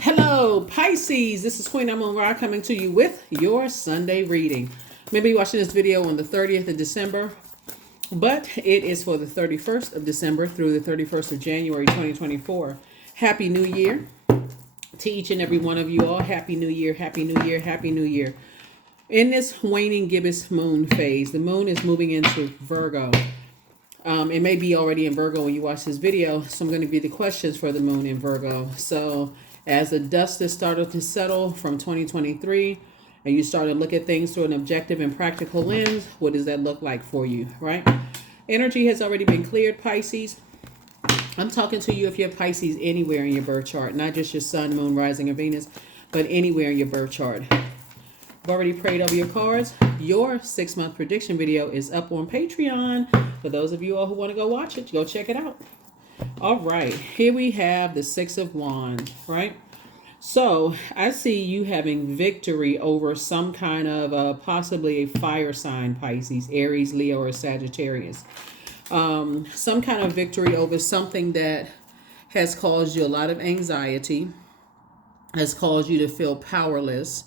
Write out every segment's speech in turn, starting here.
Hello, Pisces. This is Queen Amun Ra coming to you with your Sunday reading. Maybe you're watching this video on the 30th of December, but it is for the 31st of December through the 31st of January 2024. Happy New Year to each and every one of you all. Happy New Year, Happy New Year, Happy New Year. In this waning gibbous moon phase, the moon is moving into Virgo. It may be already in Virgo when you watch this video, so I'm going to give you the questions for the moon in Virgo. So as the dust has started to settle from 2023 and you start to look at things through an objective and practical lens, what does that look like for you, right? Energy has already been cleared, Pisces. I'm talking to you if you have Pisces anywhere in your birth chart, not just your sun, moon, rising, and Venus, but anywhere in your birth chart. I've already prayed over your cards. Your 6-month prediction video is up on Patreon. For those of you all who want to go watch it, go check it out. All right, here we have the Six of Wands, right? So I see you having victory over some kind of possibly a fire sign, Pisces, Aries, Leo, or Sagittarius. Some kind of victory over something that has caused you a lot of anxiety, has caused you to feel powerless,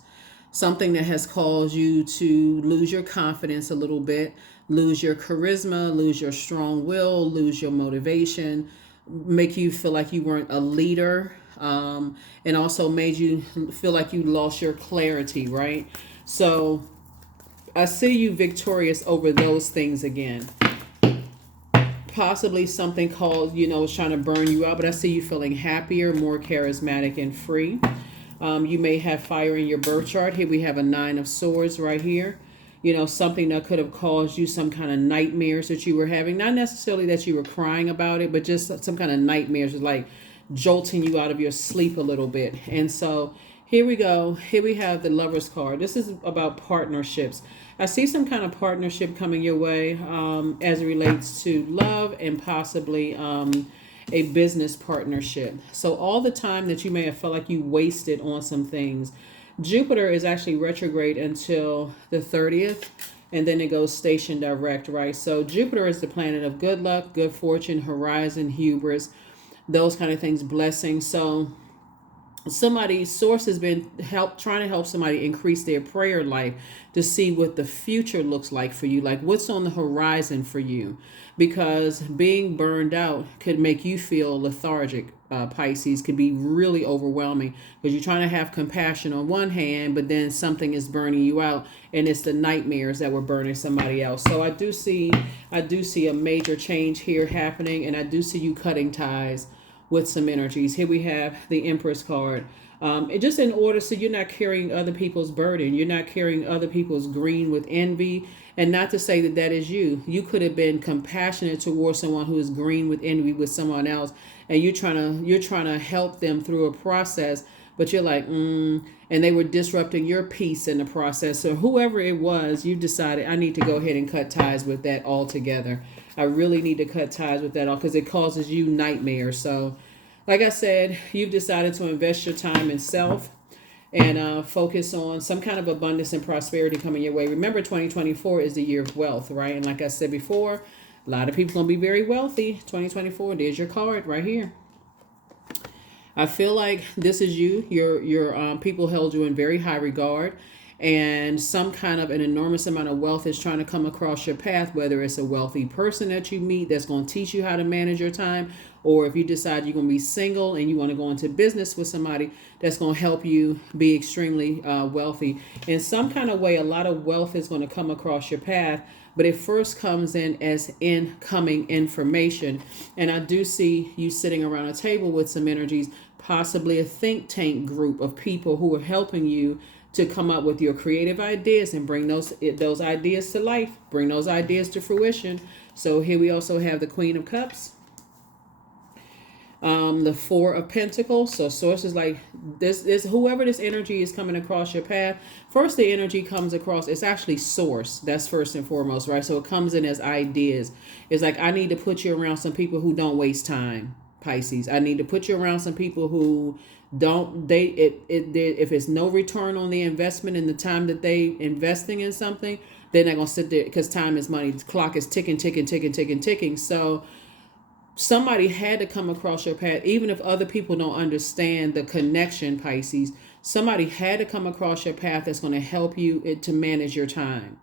something that has caused you to lose your confidence a little bit, lose your charisma, lose your strong will, lose your motivation, make you feel like you weren't a leader, and also made you feel like you lost your clarity, right? So I see you victorious over those things again. Possibly something called, is trying to burn you out, but I see you feeling happier, more charismatic, and free. You may have fire in your birth chart. Here we have a 9 of Swords right here. Something that could have caused you some kind of nightmares that you were having. Not necessarily that you were crying about it, but just some kind of nightmares, like jolting you out of your sleep a little bit. And so here we go. Here we have the Lover's card. This is about partnerships. I see some kind of partnership coming your way as it relates to love and possibly a business partnership. So all the time that you may have felt like you wasted on some things, Jupiter is actually retrograde until the 30th, and then it goes station direct, right? So Jupiter is the planet of good luck, good fortune, horizon, hubris, those kind of things, blessings. So somebody's source has been trying to help somebody increase their prayer life to see what the future looks like for you, like what's on the horizon for you, because being burned out could make you feel lethargic. Pisces could be really overwhelming because you're trying to have compassion on one hand, but then something is burning you out, and it's the nightmares that were burning somebody else. So I do see a major change here happening, and I do see you cutting ties with some energies. Here we have the Empress card. Just in order so you're not carrying other people's burden. You're not carrying other people's green with envy. And not to say that that is you. You could have been compassionate towards someone who is green with envy with someone else, and you're trying to help them through a process, but you're like, and they were disrupting your peace in the process. So whoever it was, you decided, I need to go ahead and cut ties with that altogether. I really need to cut ties with that all because it causes you nightmares. So like I said, you've decided to invest your time in self and focus on some kind of abundance and prosperity coming your way. Remember, 2024 is the year of wealth, right? And like I said before, a lot of people going to be very wealthy. 2024, there's your card right here. I feel like this is you. Your people held you in very high regard, and some kind of an enormous amount of wealth is trying to come across your path, whether it's a wealthy person that you meet that's going to teach you how to manage your time, or if you decide you're going to be single and you want to go into business with somebody that's going to help you be extremely wealthy. In some kind of way, a lot of wealth is going to come across your path, but it first comes in as incoming information. And I do see you sitting around a table with some energies, possibly a think tank group of people who are helping you to come up with your creative ideas and bring those ideas to life, bring those ideas to fruition. So here we also have the Queen of Cups, the Four of Pentacles. So sources like this, whoever this energy is coming across your path, first the energy comes across, it's actually source. That's first and foremost, right? So it comes in as ideas. It's like, I need to put you around some people who don't waste time, Pisces. I need to put you around some people who if it's no return on the investment and the time that they investing in something, they're not gonna sit there because time is money. The clock is ticking. So somebody had to come across your path, even if other people don't understand the connection, Pisces. Somebody had to come across your path that's going to help you to manage your time.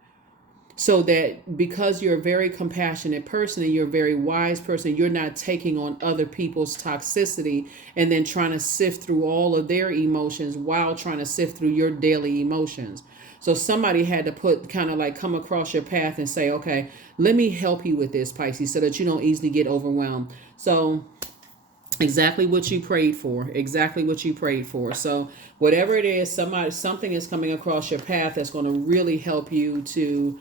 So that because you're a very compassionate person and you're a very wise person, you're not taking on other people's toxicity and then trying to sift through all of their emotions while trying to sift through your daily emotions. So somebody had to put kind of like come across your path and say, okay, let me help you with this, Pisces, so that you don't easily get overwhelmed. So exactly what you prayed for, exactly what you prayed for. So whatever it is, something is coming across your path that's going to really help you to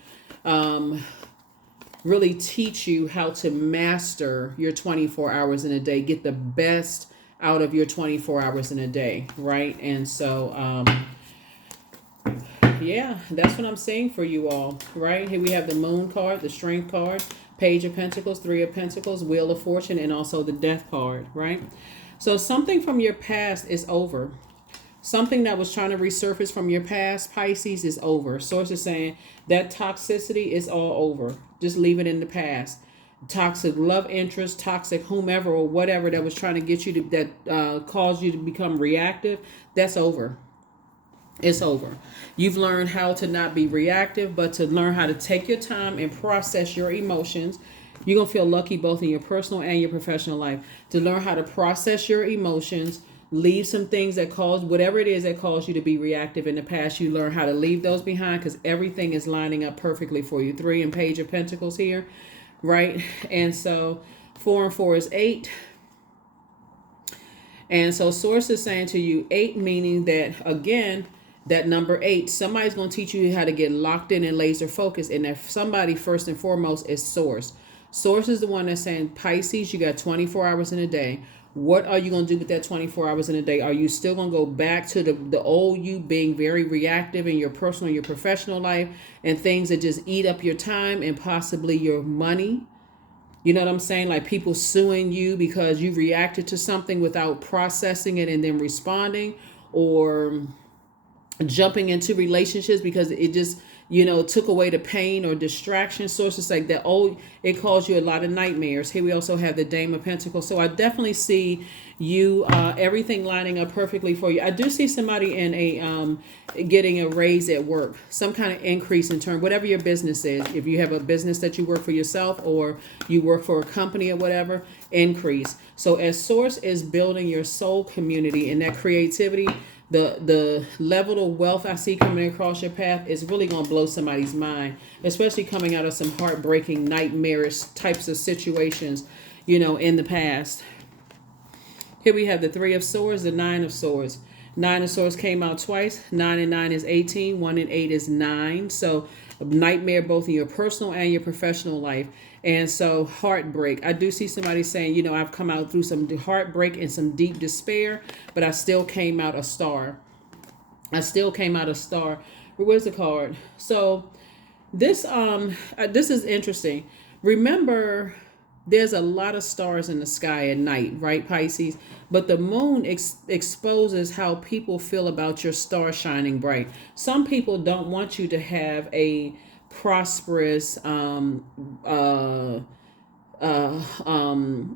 really teach you how to master your 24 hours in a day, get the best out of your 24 hours in a day, right? And so yeah, that's what I'm saying for you all, right? Here we have the Moon card, the Strength card, Page of Pentacles, Three of Pentacles, Wheel of Fortune, and also the Death card, right? So something from your past is over. Something that was trying to resurface from your past, Pisces, is over. Source is saying that toxicity is all over. Just leave it in the past. Toxic love interest, toxic whomever or whatever that was trying to get you to, that caused you to become reactive, that's over. It's over. You've learned how to not be reactive, but to learn how to take your time and process your emotions. You're going to feel lucky both in your personal and your professional life. To learn how to process your emotions, leave some things that cause, whatever it is that caused you to be reactive in the past, you learn how to leave those behind because everything is lining up perfectly for you. Three and Page of Pentacles here, right? And so 4 and 4 is 8. And so source is saying to you 8, meaning that, again, that number 8, somebody's going to teach you how to get locked in and laser focused. And that somebody, first and foremost, is source. Source is the one that's saying, Pisces, you got 24 hours in a day. What are you going to do with that 24 hours in a day? Are you still going to go back to the old you being very reactive in your personal and your professional life and things that just eat up your time and possibly your money? You know what I'm saying? Like people suing you because you reacted to something without processing it and then responding, or jumping into relationships because it just, took away the pain or distraction. Sources like that. Oh, it caused you a lot of nightmares. Here we also have the Dame of Pentacles. So I definitely see you, everything lining up perfectly for you. I do see somebody in a getting a raise at work, some kind of increase in term, whatever your business is. If you have a business that you work for yourself or you work for a company or whatever, increase. So as source is building your soul community and that creativity, the level of wealth I see coming across your path is really going to blow somebody's mind, especially coming out of some heartbreaking, nightmarish types of situations, in the past. Here we have the Three of Swords, the Nine of Swords. Nine of Swords came out twice. 9 and 9 is 18. 1 and 8 is 9. So a nightmare both in your personal and your professional life. And so heartbreak. I do see somebody saying, I've come out through some heartbreak and some deep despair, but I still came out a star. I still came out a star. Where's the card? So this is interesting. Remember, there's a lot of stars in the sky at night, right, Pisces? But the moon exposes how people feel about your star shining bright. Some people don't want you to have a prosperous,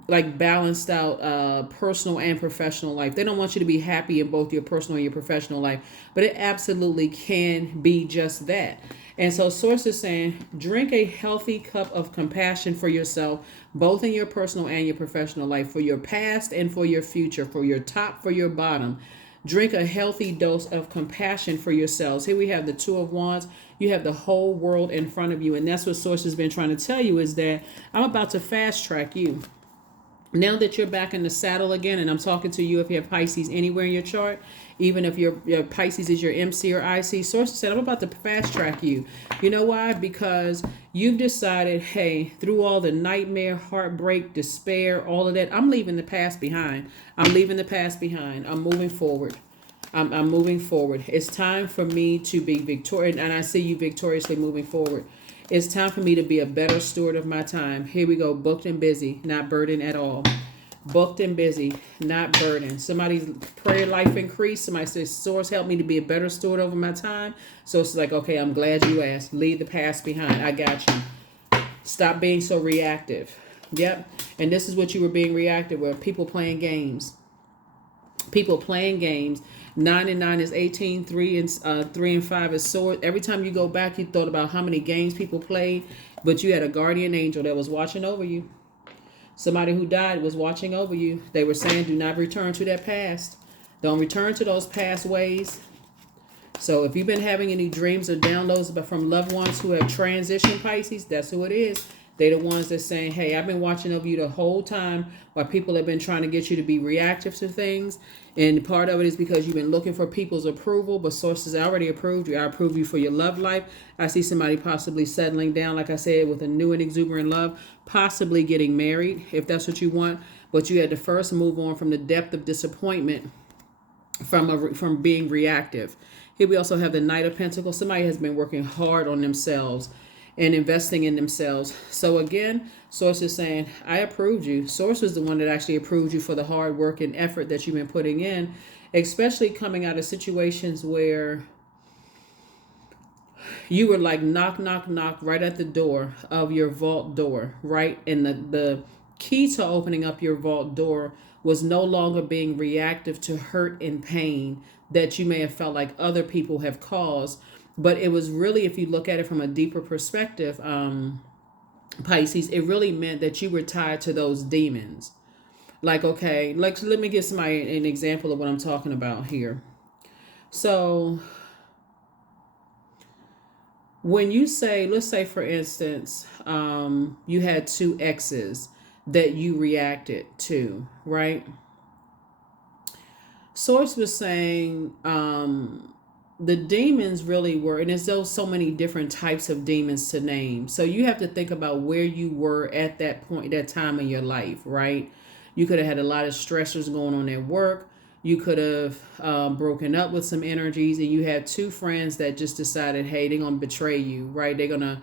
like balanced out personal and professional life. They don't want you to be happy in both your personal and your professional life, but it absolutely can be just that. And so source is saying, drink a healthy cup of compassion for yourself, both in your personal and your professional life, for your past and for your future, for your top, for your bottom. Drink a healthy dose of compassion for yourselves. Here we have the Two of Wands. You have the whole world in front of you. And that's what Source has been trying to tell you, is that I'm about to fast track you. Now that you're back in the saddle again, and I'm talking to you if you have Pisces anywhere in your chart, even if your Pisces is your MC or IC, Source said, I'm about to fast track you. You know why? Because you've decided, hey, through all the nightmare, heartbreak, despair, all of that, I'm leaving the past behind. I'm leaving the past behind. I'm moving forward. I'm moving forward. It's time for me to be victorious, and I see you victoriously moving forward. It's time for me to be a better steward of my time. Here we go. Booked and busy, not burdened at all. Booked and busy, not burdened. Somebody's prayer life increased. Somebody says, Source, help me to be a better steward over my time. So it's like, okay, I'm glad you asked. Leave the past behind. I got you. Stop being so reactive. Yep. And this is what you were being reactive with. People playing games. People playing games. 9 and 9 is 18. 3 and 5 is sword. Every time you go back, you thought about how many games people played, but you had a guardian angel that was watching over you. Somebody who died was watching over you. They were saying, do not return to that past. Don't return to those past ways. So if you've been having any dreams or downloads from loved ones who have transitioned, Pisces, that's who it is. They're the ones that saying, hey, I've been watching over you the whole time while people have been trying to get you to be reactive to things. And part of it is because you've been looking for people's approval, but sources already approved you. I approve you for your love life. I see somebody possibly settling down, like I said, with a new and exuberant love, possibly getting married, if that's what you want. But you had to first move on from the depth of disappointment from being reactive. Here we also have the Knight of Pentacles. Somebody has been working hard on themselves and investing in themselves. So again, Source is saying, I approved you. Source is the one that actually approved you for the hard work and effort that you've been putting in, especially coming out of situations where you were like knock, knock, knock right at the door of your vault door, right? And the key to opening up your vault door was no longer being reactive to hurt and pain that you may have felt like other people have caused. But it was really, if you look at it from a deeper perspective, Pisces, it really meant that you were tied to those demons. Like, okay, like, let me give somebody an example of what I'm talking about here. So when you say, let's say, for instance, you had two exes that you reacted to, right? Source was saying the demons really were, and there's so many different types of demons to name. So you have to think about where you were at that point, that time in your life, right? You could have had a lot of stressors going on at work. You could have broken up with some energies, and you had two friends that just decided, hey, they're going to betray you, right? They're going to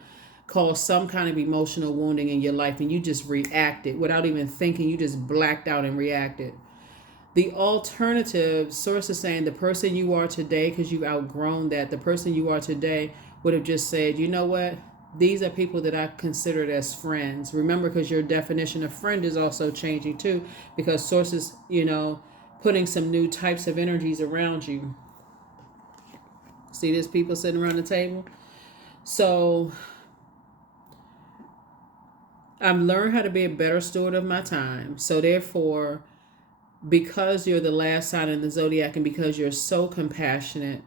cause some kind of emotional wounding in your life, and you just reacted without even thinking. You just blacked out and reacted. The alternative, Source is saying the person you are today, because you've outgrown that, the person you are today would have just said, you know what? These are people that I considered as friends. Remember, because your definition of friend is also changing too, because Source is, putting some new types of energies around you. See, there's people sitting around the table. So I've learned how to be a better steward of my time. So therefore, because you're the last sign in the zodiac, and because you're so compassionate,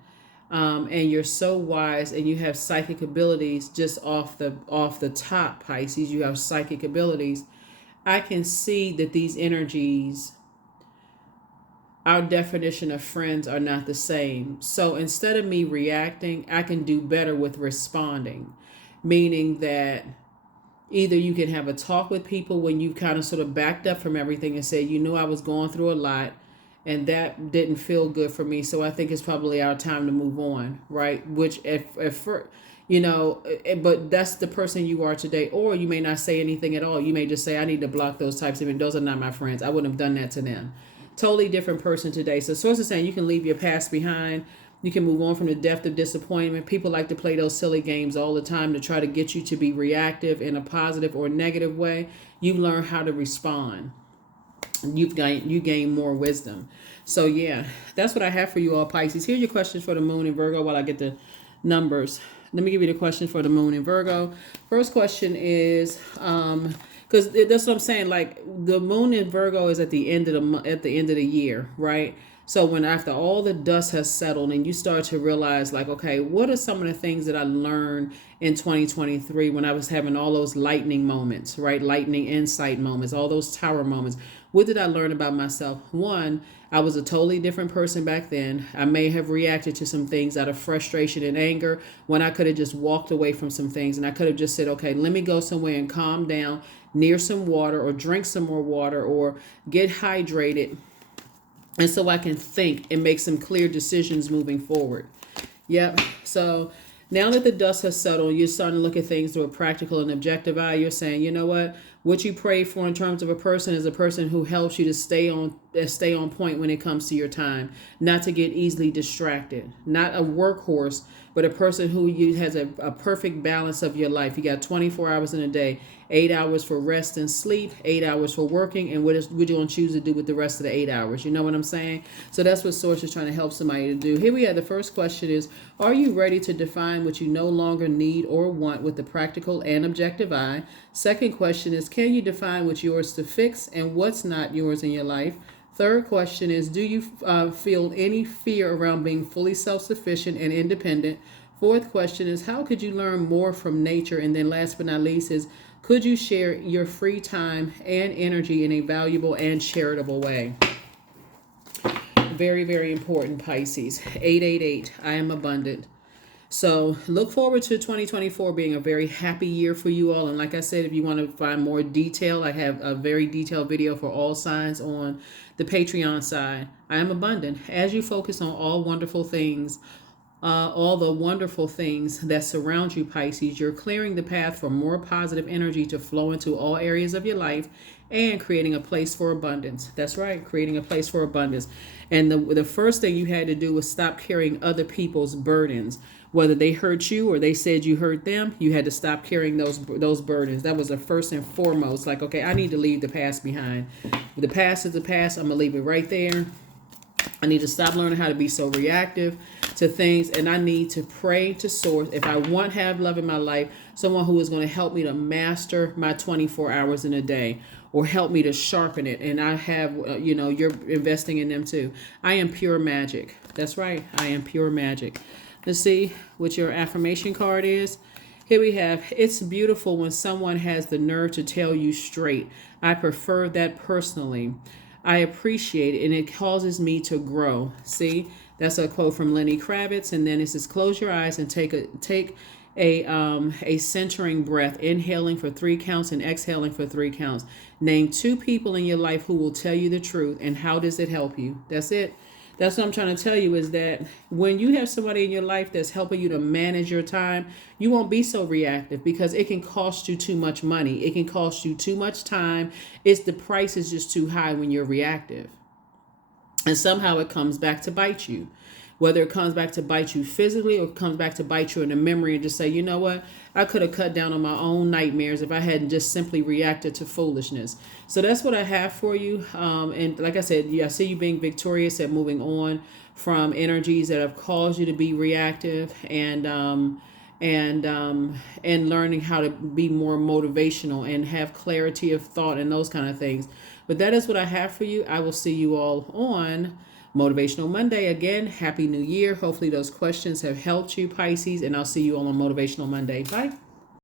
and you're so wise, and you have psychic abilities, just off the top, Pisces, you have psychic abilities. I can see that these energies, our definition of friends, are not the same. So instead of me reacting, I can do better with responding, meaning that either you can have a talk with people when you kind of sort of backed up from everything and say, I was going through a lot and that didn't feel good for me. So I think it's probably our time to move on, right? Which but that's the person you are today. Or you may not say anything at all. You may just say, I need to block those types of, those are not my friends. I wouldn't have done that to them. Totally different person today. So Source is saying you can leave your past behind. You can move on from the depth of disappointment. People like to play those silly games all the time to try to get you to be reactive in a positive or negative way. You learn how to respond. You gain more wisdom. So yeah, that's what I have for you all, Pisces. Here's your questions for the moon in Virgo while I get the numbers. Let me give you the questions for the moon in Virgo. First question is, because that's what I'm saying. Like the moon in Virgo is at the end of the year, right? So when after all the dust has settled and you start to realize like, okay, what are some of the things that I learned in 2023 when I was having all those lightning moments, right? Lightning insight moments, all those tower moments. What did I learn about myself? One, I was a totally different person back then. I may have reacted to some things out of frustration and anger when I could have just walked away from some things, and I could have just said, okay, let me go somewhere and calm down near some water or drink some more water or get hydrated. And so I can think and make some clear decisions moving forward. Yep. So now that the dust has settled, you're starting to look at things through a practical and objective eye. You're saying, you know what you pray for in terms of a person is a person who helps you to stay on point when it comes to your time, not to get easily distracted, not a workhorse, but a person who has a perfect balance of your life. You got 24 hours in a day, 8 hours for rest and sleep, 8 hours for working, and what you going to choose to do with the rest of the 8 hours? You know what I'm saying? So that's what Source is trying to help somebody to do. Here we have the first question is, are you ready to define what you no longer need or want with the practical and objective eye? Second question is, can you define what's yours to fix and what's not yours in your life? Third question is, do you feel any fear around being fully self-sufficient and independent? Fourth question is, how could you learn more from nature? And then last but not least is, could you share your free time and energy in a valuable and charitable way? Very, very important, Pisces. 888, I am abundant. So look forward to 2024 being a very happy year for you all. And like I said, if you want to find more detail, I have a very detailed video for all signs on the Patreon side. I am abundant. As you focus on all the wonderful things that surround you, Pisces, you're clearing the path for more positive energy to flow into all areas of your life and creating a place for abundance. That's right, creating a place for abundance. And the first thing you had to do was stop carrying other people's burdens. Whether they hurt you or they said you hurt them, you had to stop carrying those burdens. That was the first and foremost. Like, okay, I need to leave the past behind. The past is the past. I'm going to leave it right there. I need to stop learning how to be so reactive to things, and I need to pray to Source. If I want to have love in my life, someone who is going to help me to master my 24 hours in a day or help me to sharpen it. And I have, you're investing in them too. I am pure magic. That's right. I am pure magic. Let's see what your affirmation card is. Here we have, it's beautiful when someone has the nerve to tell you straight. I prefer that personally. I appreciate it, and it causes me to grow. See, that's a quote from Lenny Kravitz. And then it says, close your eyes and take a centering breath, inhaling for 3 counts and exhaling for 3 counts. Name 2 people in your life who will tell you the truth, and how does it help you? That's it. That's what I'm trying to tell you, is that when you have somebody in your life that's helping you to manage your time, you won't be so reactive, because it can cost you too much money. It can cost you too much time. The price is just too high when you're reactive. And somehow it comes back to bite you. Whether it comes back to bite you physically or it comes back to bite you in the memory and just say, you know what, I could have cut down on my own nightmares if I hadn't just simply reacted to foolishness. So that's what I have for you. And like I said, I see you being victorious at moving on from energies that have caused you to be reactive, and learning how to be more motivational and have clarity of thought and those kind of things. But that is what I have for you. I will see you all on Motivational Monday. Again, Happy New Year. Hopefully those questions have helped you, Pisces, and I'll see you all on Motivational Monday. Bye.